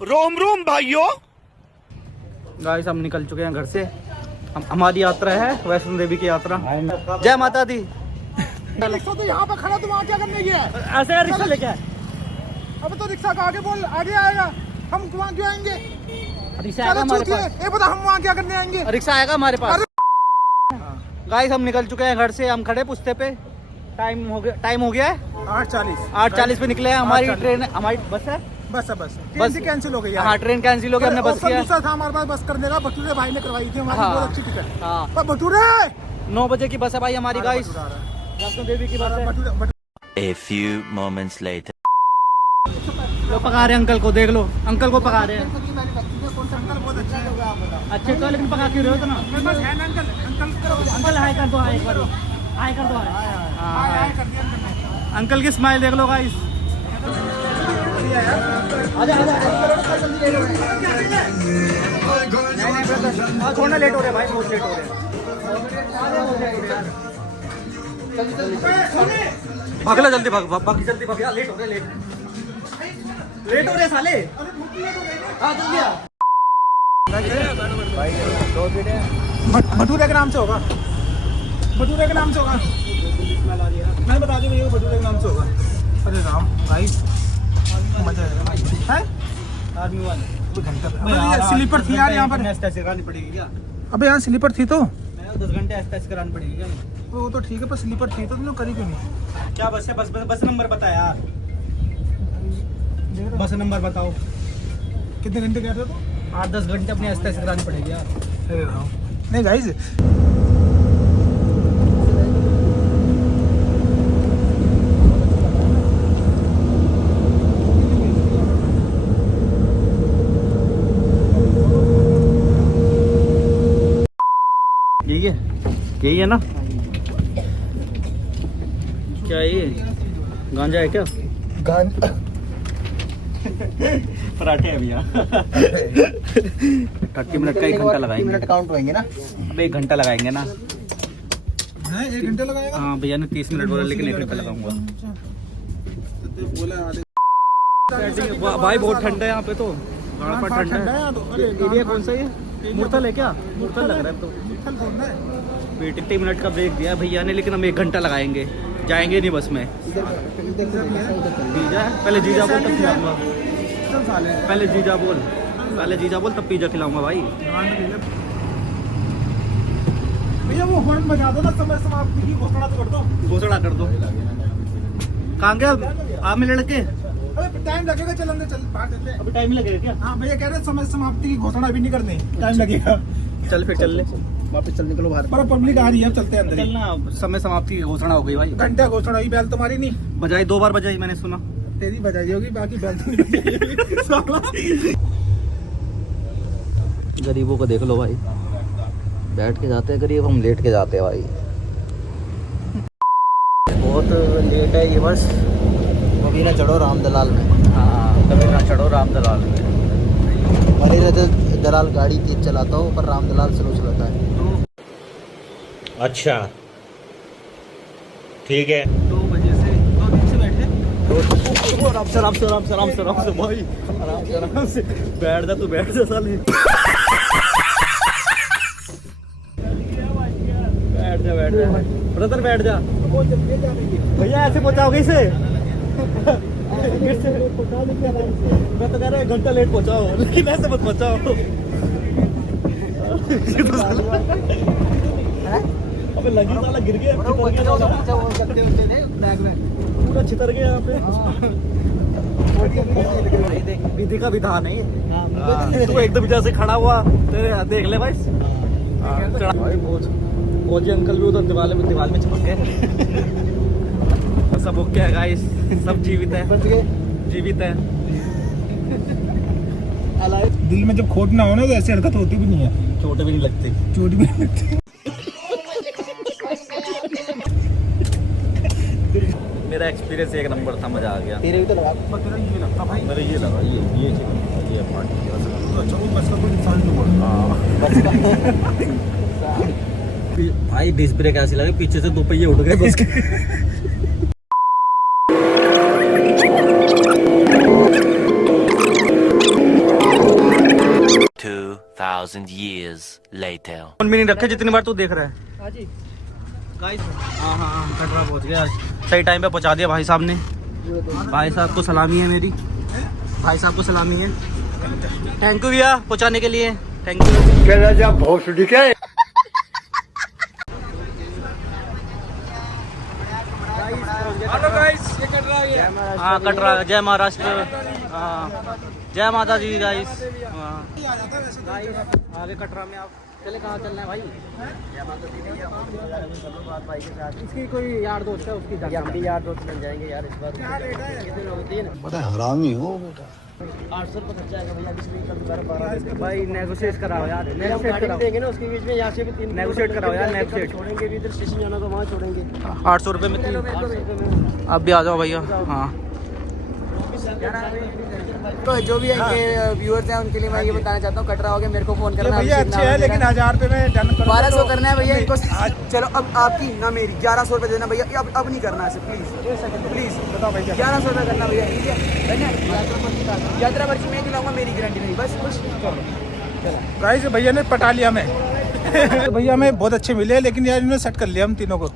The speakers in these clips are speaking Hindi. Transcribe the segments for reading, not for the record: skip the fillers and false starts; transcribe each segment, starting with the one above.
रोम रोम भाइयों। गाइस हम निकल चुके हैं घर से। हमारी यात्रा है वैष्णो देवी की यात्रा। जय माता दी। रिक्शा तो यहाँ पे खड़ा, तुम वहाँ क्या करने गया? ऐसे रिक्शा लेके आए। अब तो रिक्शा का आगे बोल, आगे आएगा। हम वहाँ क्यों आएंगे? रिक्शा आएगा हमारे पास। ये बता, हम वहाँ क्या करने आएंगे? रिक्शा आएगा हमारे पास। गाइस हम निकल चुके हैं घर से। हम खड़े पुश्ते पे। टाइम हो गया है 8:40 पे निकले हैं। हमारी ट्रेन, हमारी बस है। बस ट्रेन कैंसिल हो गई। हाँ ट्रेन कैंसिल हो गई, हमने बस किया। दूसरा था हमारे पास बस करने का, भटूरे भाई ने करवाई थी हमारी। हाँ, बहुत अच्छी टिकट। हाँ। पर भटूरे 9 बजे की बस है भाई हमारी। गाइस वैष्णो देवी की बस है। A few moments later. लोग पका रहे हैं अंकल को, देख लो अंकल को पका रहे हैं। अच्छे तो लेकिन पका क्यों रहे हो तो ना? अंकल हाय कर दो, हाय कर दो, हाय कर दो, हाय। अंकल की स्माइल देख लो गाइस। थोड़ा लेट हो रहे भाई, बहुत लेट हो रहे हैं। भाग ला जल्दी, भाग जल्दी भाग यार, लेट हो रहे साले। हाँ जल्दी आ। भटूरे के नाम से होगा, भटूरे के नाम से होगा। मैं बता दूं भैया, भटूरे के नाम से होगा। अरे राम भाई, मजा आएगा। है आर्मी वाले स्लीपर थी यार यहाँ पर। ऐसे करानी पड़ेगी क्या? अबे यहाँ स्लीपर थी तो 10 घंटे ऐसे करानी पड़ेगी क्या? वो तो ठीक है, पर स्लीपर थी तो तुमने करी क्यों नहीं? क्या बस है? बस नंबर बता यार, बस नंबर बताओ। कितने घंटे कह रहे हो तो? 8-10 घंटे अपनी ऐसे करानी पड़ेगी यार। अरे राम नहीं गाइस, यही है ना? क्या ये गांजा है क्या? पराठे है भैया। 30 मिनट का 1 घंटा लगाएंगे। मिनट काउंट होंगे ना? अब 1 घंटा लगाएंगे ना? 1 घंटे लगाएगा? हाँ भैया ने 30 मिनट बोला, लेकिन 1 घंटा लगाऊंगा। भाई बहुत ठंडा है यहाँ पे तो। गाड़ा पर ठंडा है। एरिया कौन सा है? मुरथल है क्या? मुरथल लग रहा है तो। 30 मिनट का ब्रेक दिया भैया ने, लेकिन हम 1 घंटा लगाएंगे। जाएंगे नहीं बस में। जीजा पहले जीजा बोल तब खिलाऊंगा। पहले जीजा बोल तब पिज्जा खिलाऊंगा भाई। भैया वो हॉर्न बजा दो ना, समय समाप्ति की घोषणा तो कर दो। घोषणा कर दो। कहाँ गया आप में लड़के? अबे टाइम लगेगा, चल अंदर चल, बाहर चलते हैं। अभी टाइम लगेगा क्या? हाँ भैया कह रहे समय समाप्ति की घोषणा अभी नहीं करनी, टाइम लगेगा। चल फिर चल ले, वापस चल निकलो बाहर। पर पब्लिक आ रही है, अब चलते हैं अंदर। चलना, समय समाप्ति की घोषणा हो गई भाई। घंटा घोषणा हुई, बैल तुम्हारी नहीं बजाई, 2 बार बजाई मैंने सुना। तेरी बजाई होगी, बाकी बैल तो नहीं। गरीबों को देख लो भाई, बैठ के जाते हैं गरीब, हम लेट के जाते हैं भाई। बहुत लेट है ये बस। कभी ना चढ़ो राम दलाल में। हाँ कभी ना चढ़ो राम दलाल में। मेरे दलाल गाड़ी तेज चलाता हूँ, पर राम दलाल स्लो चलाता है। अच्छा ठीक है। 2 बजे से 2 दिन से बैठे। आराम से भाई, आराम से बैठ जा, तू बैठ जा साले। बैठ जा ब्रदर, बैठ जा भैया। ऐसे पहुंचाओगे इसे? मैं तो कह रहा 1 घंटा लेट पहुंचाओ, लेकिन ऐसे मत पहुंचाओ। अबे लगी साला, गिर गया, पूरा छितर गया यहाँ पे। विधि का विधान है ये। तू एकदम इधर से खड़ा हुआ, तेरे देख ले भाई। फौजी अंकल भी उधर दीवार में चिपक गए। सब ओके है गाइस, सब जीवित है, जीवित है। दिल में जब खोट ना हो ना, तो ऐसी हरकत होती भी नहीं है। चोट भी नहीं लगती, चोट भी नहीं लगती। मेरा एक्सपीरियंस 1 नंबर था, मजा आ गया। तेरे भी तो लगा। ये लगता भाई, मेरे ये लगा, ये पार्टी। अच्छा वो बस का कोई इंसान जो बोल। भाई डिस्क ब्रेक ऐसी लगे, पीछे से 2 पहिए उठ गए बस के। 2,000 years later. फोन भी नहीं रखे जितनी बार तू देख रहा है। हाँ जी गाइस, हाँ कटरा पहुंच गया, सही टाइम पे पहुंचा दिया भाई साहब ने। भाई साहब को सलामी है मेरी, भाई साहब को सलामी है। थैंक यू भैया पहुंचाने के लिए, थैंक यू। हेलो गाइस, ये कटरा है। हाँ कटरा, जय महाराष्ट्र, हाँ जय माता जी गाइस। आगे कटरा में आप चले, कहाँ चलना है भाई? भाई के साथ इसकी कोई यार दोस्त है, उसकी हम भी यार दोस्त बन जाएंगे यार इस बार। कितने लोग होते हैं? बड़ा हरामी हो बेटा। 800 रुपये खर्चा आएगा भैया, इसमें कम 12 भाई नेगोशिएट कराओ यार, नेगोशिएट कराओ देंगे ना उसके बीच में, यहाँ से भी 3 नेगोशिएट कराओ यार, नेगोशिएट छोड़ेंगे भी, इधर स्टेशन जाना तो वहाँ छोड़ेंगे। 800 रुपये में 3, आप भी आ जाओ भैया। हाँ तो जो भी इनके व्यूअर्स हैं उनके लिए मैं ये बताना चाहता हूँ, कटरा हो गया मेरे को फोन करना भैया अच्छे है, लेकिन 1000 रुपये में डन करो। 1200 करना है भैया इनको। चलो अब आपकी ना मेरी 1100 रुपये देना भैया, अब नहीं करना है प्लीज प्लीज। बताओ भैया, 1100 रुपये करना भैया, ठीक है? यात्रा पर्ची मैं दिलाऊंगा, मेरी गारंटी नहीं, बस कुछ चलो। गाइस भैया ने पटा लिया हमें। भैया हमें बहुत अच्छे मिले, लेकिन यार इन्होंने सेट कर लिया हम तीनों को।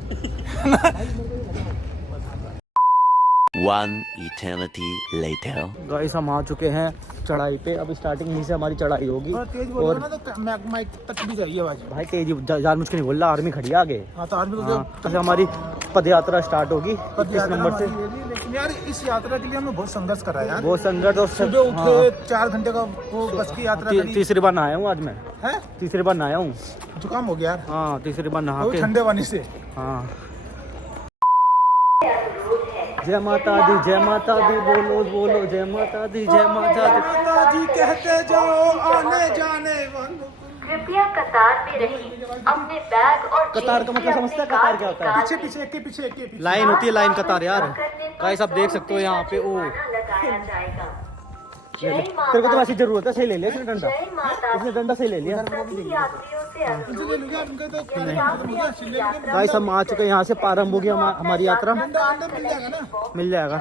One eternity later. गाइस हम आ चुके हैं चढ़ाई पे, अब स्टार्टिंग यहीं से हमारी चढ़ाई होगी। तेज बोलो ना तो माइक तक भी जाइए आवाज। भाई तेज जान मुझ के नहीं बोल रहा, आर्मी खड़ी है आगे। हाँ तो आर्मी तो हमारी पद यात्रा स्टार्ट होगी 21 नंबर से। लेकिन यार इस यात्रा के लिए हमें बहुत संघर्ष करा यार। बहुत संघर्ष, और सुबह उठे 4 घंटे का वो बस की यात्रा करी। तीसरी बार नहाया हूँ आज मैं, है तीसरी बार नहाया हूँ। जुकाम हो गया यार। हाँ तीसरी बार नहा के, ठंडे पानी से। हाँ जय माता दी, जय माता दी, बोलो बोलो जय माता दी, जय माता दी। माता जी कहते जाओ आने जाने वालों। कृपया कतार में रहिए, अपने बैग और कतार का मतलब समझता है? कतार क्या होता है? पीछे पीछे एक के पीछे एक के पीछे लाइन होती है, लाइन कतार यार। गाइस आप देख सकते हो यहाँ पे, ओ लगाया जाएगा। तेरे को तो वैसी जरूरत है, सही ले लिया इसने डंडा, इसने डंडा सही ले लिया। यात्रियों से गाइस हम आ चुके हैं, यहाँ से प्रारंभ होगी हमारी यात्रा। मिल जाएगा,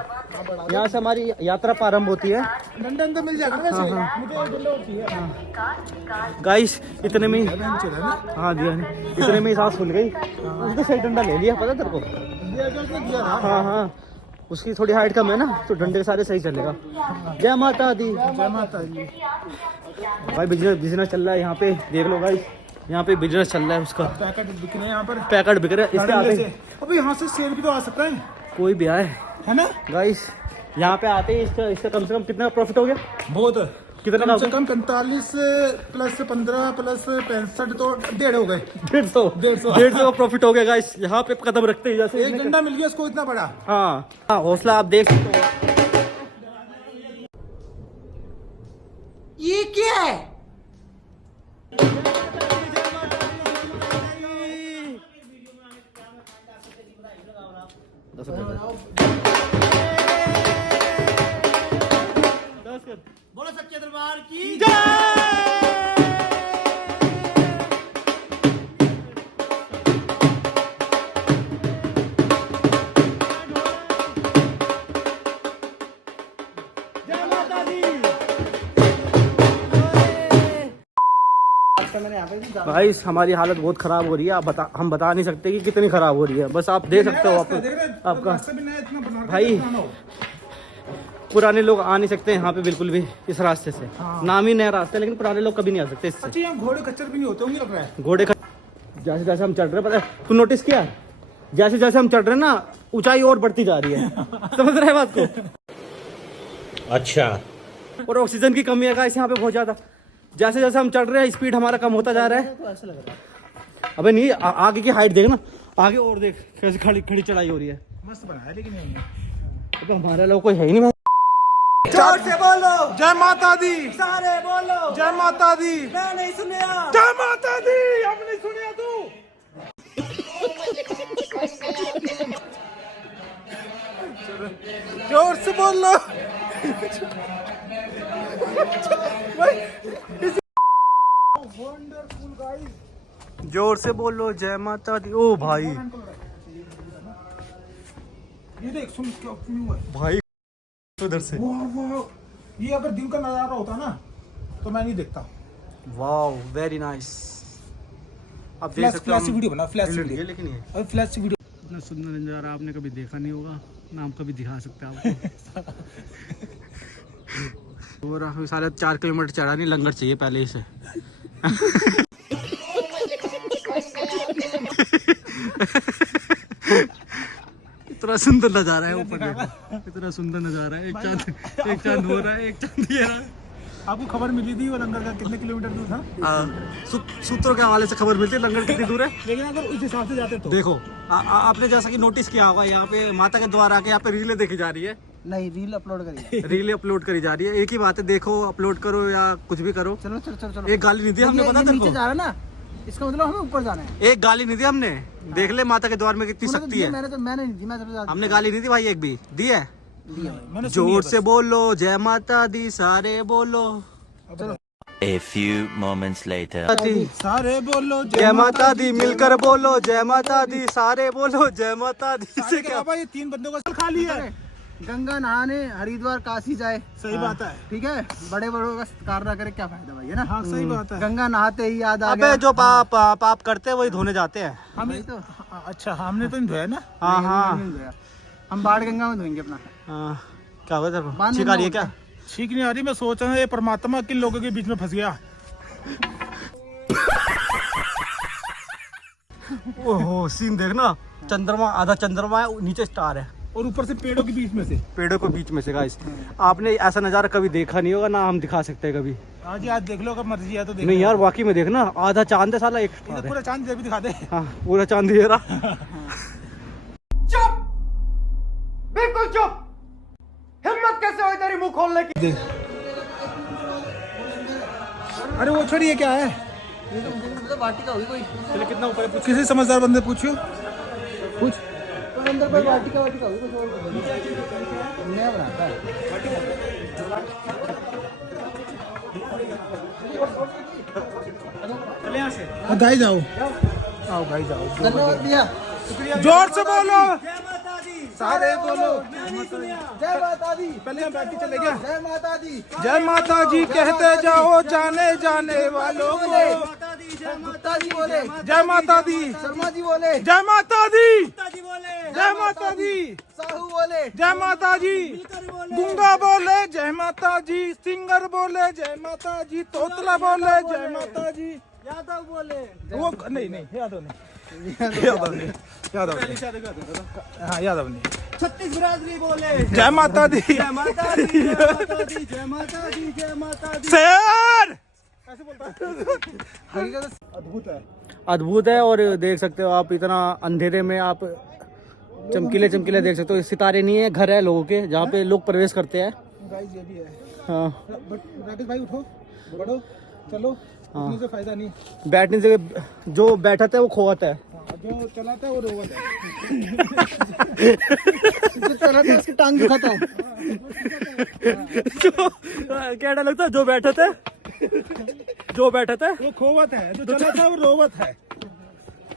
यहाँ से हमारी यात्रा प्रारंभ होती है। डंडा अंदर मिल जाएगा ना वैसे। मुझे डंडा होती है। गाइस इतने में, हाँ दिया नहीं, इतने में ही सांस खुल गई। उसने सही डंडा ले लिया, पता तेरे को? हाँ हाँ, उसकी थोड़ी हाइट कम है ना, तो डंडे सारे सही चलेगा। जय माता दी, जय माता जी। भाई बिजनेस चल रहा है यहाँ पे, देख लो गाइस, यहाँ पे बिजनेस चल रहा है उसका। पैकेट बिक रहे हैं यहाँ पर, पैकेट बिक रहे हैं इसके आते ही। अभी यहाँ से सेल भी तो आ सकता है, कोई भी आए है ना गाइस, यहाँ पे आते ही इसका कम से कम कितना प्रॉफिट हो गया? बहुत, कितना कम से कम 45 प्लस 15 प्लस 65 तो 1.5 हो गए। 150 का प्रॉफिट हो गया गाइस, यहाँ पे कदम रखते ही जैसे एक डंडा मिल गया उसको इतना बड़ा। हाँ हौसला आप देख सकते हो। ये क्या है? बोलो सच्चे दरबार की जय। भाई हमारी हालत बहुत खराब हो रही है, हम बता नहीं सकते कि कितनी खराब हो रही है, बस आप देख सकते हो। आपका भाई पुराने लोग आ नहीं सकते यहाँ पे बिल्कुल भी इस रास्ते से। नाम ही नया रास्ता है, लेकिन पुराने लोग कभी नहीं आ सकते इससे। अच्छा यहाँ घोड़े खच्चर भी नहीं होते होंगे लग रहा है। घोड़े जैसे जैसे हम चढ़ रहे हैं, पता है तू नोटिस किया, जैसे जैसे हम चढ़ रहे हैं ना, ऊंचाई और बढ़ती जा रही है। समझ रहे हैं बात को? अच्छा, और ऑक्सीजन की कमी है गाइस यहाँ पे बहुत ज्यादा। जैसे जैसे हम चढ़ रहे हैं, स्पीड हमारा कम होता जा रहा है। अबे नहीं, आगे की हाइट देख ना, आगे और देख कैसे खड़ी चढ़ाई हो रही है। मस्त बना है, लेकिन तो हमारे लोग कोई है ही नहीं। जोर से बोलो, जय माता दी। सारे बोलो, जय माता दी। मैं नहीं सुनिया। जय माता दी। अब नहीं सुनिया तू। जोर से बोलो। वंडरफुल गाइस, जोर से बोलो जय माता दी। ओ भाई, ये देख सुन क्या हुआ भाई उधर से। वाह वाह, ये अगर दिन का नजारा होता ना तो मैं नहीं देखता। Wow very nice. आप देख फ्लैश सकते हो फ्लैश वीडियो बना, फ्लैश हम- वीडियो, लेकिन ये अभी फ्लैश वीडियो। इतना सुंदर नज़ारा आपने कभी देखा नहीं होगा ना, हम कभी दिखा सकते हैं आपको। और साढ़े 4 किलोमीटर चढ़ा नहीं, लंगर चाहिए पहले ही से। इतना सुंदर नज़ारा है ऊपर देखो, इतना सुंदर नज़ारा है। एक चांद हो रहा है, एक चांद ये रहा है। आपको खबर मिली थी वो लंगर का कितने किलोमीटर दूर था? सूत्रों के हवाले से खबर मिलती है लंगर कितनी दूर है। लेकिन अगर उस हिसाब से जाते तो देखो आपने जैसा कि नोटिस किया होगा, यहाँ पे माता के द्वार आके यहाँ पे रीलें देखी जा रही है। नहीं रील अपलोड करिए। रीलें अपलोड करी जा रही है। एक ही बात है, देखो अपलोड करो या कुछ भी करो। चलो चलो चलो चलो। एक गाली नहीं दी हमने, ये पता तेरे नीचे को? जा रहा है ना, इसका मतलब हमें ऊपर जाना है। एक गाली नहीं दी हमने। देख ले माता के द्वार में कितनी तूने तो शक्ति दिया, है। मैंने नहीं दी, मैं सबसे ज्यादा हमने गाली नहीं दी भाई, एक भी दी है। मैंने सुनी है जोर बस। से बोलो जय माता दी, सारे बोलो। A few moments later. सारे बोलो जय माता दी, मिलकर बोलो जय माता दी, सारे बोलो जय माता दी। से क्या बाबा, ये 3 बंदों का खाली है। गंगा नहाने हरिद्वार काशी जाए, सही बात है। ठीक है, बड़े बड़ों का सत्कार ना करे, क्या फायदा भाई, है ना? हाँ सही बात है। गंगा नहाते ही याद आ अबे गया। जो पाप करते हैं वही धोने जाते हैं। हम वही तो। अच्छा हमने तो नहीं धोया ना। हाँ हाँ हम बाढ़ गंगा में धोएंगे अपना। हाँ। क्या हुआ तेरे को, बांध छींक आ रही है देना क्या? ठीक नहीं आ रही, मैं सोच रहा हूँ ये परमात्मा किन लोगों के बीच में फंस गया। ओहो सीन देखना, चंद्रमा, आधा चंद्रमा है, नीचे स्टार है और ऊपर से पेड़ों के बीच में से। पेड़ों के बीच में से। गाइस आपने ऐसा नज़ारा कभी देखा नहीं होगा ना, हम दिखा सकते हैं कभी। आज आज देख लो, अगर मर्जी है तो देख नहीं लो। यार वाकई में देखना, आधा चांद है साला, एक ये स्टार तो है। पूरा चांद भी दिखा दे। हाँ पूरा चांद ही है रहा। बिल्कुल चुप। हिम्मत कैसे हुई तेरी मुंह खोलने की? अरे वो छोड़िए, क्या है? ये तो मतलब वाटिका हुई कोई। चलो कितना ऊपर है, किसी समझदार बंदे पूछियो। पूछ। पर अंदर कोई वाटिका हुई कुछ और नया बनाता है। भाई जाओ, आओ भाई जाओ। धन्यवाद भैया। जोर से बोलो, सारे बोलो जय माता दी। पहले हम बैठ के चले गया। जय माता दी। जय माता जी कहते जाओ जाने जाने वालों को। गुप्ता जी बोले। जय माता दी। शर्मा जी बोले। जय माता दी। जय माता दी। साहू बोले। जय माता जी। गुंगा बोले जय माता जी, सिंगर बोले जय माता जी, तोतला बोले जय माता जी, यादव बोले वो नहीं यादव नहीं, यादव नहीं, हाँ यादव नहीं, छत्तीस बिरादरी बोले जय माता दी। जय माता दी, जय माता दी, जय माता दी, जय माता दी। शेर ऐसे बोलता है। अद्भुत है। अद्भुत है। और देख सकते हो आप, इतना अंधेरे में आप चमकीले चमकीले देख सकते हो। सितारे नहीं है, घर है लोगों के जहाँ पे लोग प्रवेश करते हैं। गाइस ये भी है। हाँ राकेश भाई उठो, बढ़ो, चलो, उठने से फायदा नहीं। बैठने से जो बैठा था वो खोता है, जो चलाता है वो रोवत है। जो चला था उसकी टांग दुखाता है। जो क्या लगता है, जो बैठा था वो खोवत है, जो चलाता है वो रोवत है।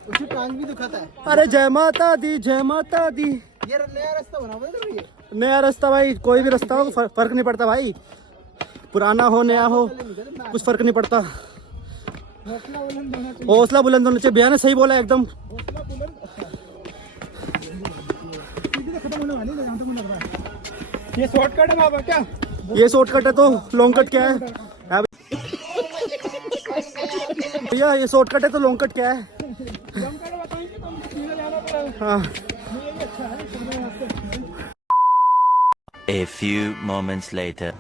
उसकी टांग भी दुखाता है। अरे जय माता दी, जय माता दी। ये नया रास्ता बना हुआ है ये। नया रास्ता भाई, कोई भी रास्ता हो फर्क नहीं पड़ता भाई, पुराना हो नया हो कुछ फर्क नहीं पड़ता। हौसला बुलंद होना चाहिए। भैया ने सही बोला एकदम। खत्म होने वाली है, जहाँ तक मुझे लग रहा है। ये शॉर्टकट है बाबा क्या? ये शॉर्टकट है तो लॉन्ग कट क्या है? भैया ये शॉर्टकट है तो लॉन्ग कट क्या है? हाँ। A few moments later.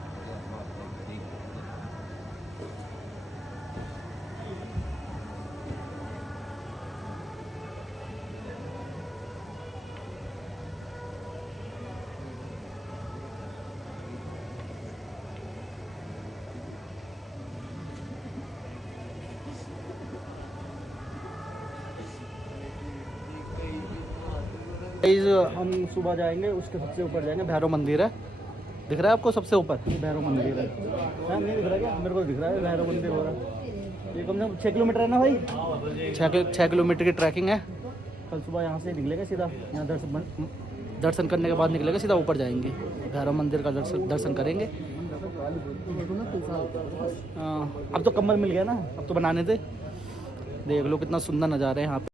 हम सुबह जाएंगे, उसके सबसे ऊपर जाएंगे, भैरव मंदिर है, दिख रहा है आपको सबसे ऊपर? भैरव मंदिर है। हाँ नहीं दिख रहा क्या? मेरे को दिख रहा है भैरव मंदिर हो रहा है। ये कम से कम 6 किलोमीटर है ना भाई? 6 किलोमीटर की ट्रैकिंग है। कल सुबह यहाँ से निकलेगा सीधा, यहाँ दर्शन करने के बाद निकलेगा सीधा ऊपर जाएंगे, भैरव मंदिर का दर्शन करेंगे हाँ, अब तो कम्बल मिल गया ना, अब तो बनाने थे। देख लो कितना सुंदर नज़ारा है यहाँ पे।